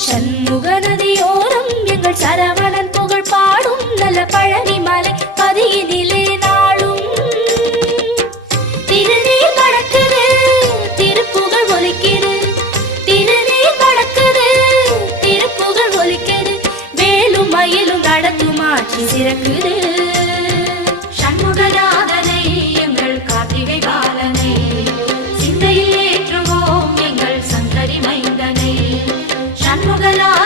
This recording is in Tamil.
சண்முக நதியோரம் எங்கள் சரவணன் புகழ் பாடும் நல்ல பழனி மலை பதியினிலே நாளும் திருநீர் நடக்குது திருப்புகழ் ஒலிக்குது திருநீர் நடக்குது திருப்புகழ் ஒலிக்குது வேலும் மயிலும் நடத்தும் ஆட்சி சிறக்குது சண்முகநாதனை எங்கள் கார்த்திகை பாலனை சிந்தையில் ஏற்றுவோம் எங்கள் சந்ததி மைந்தனை சண்முகநாத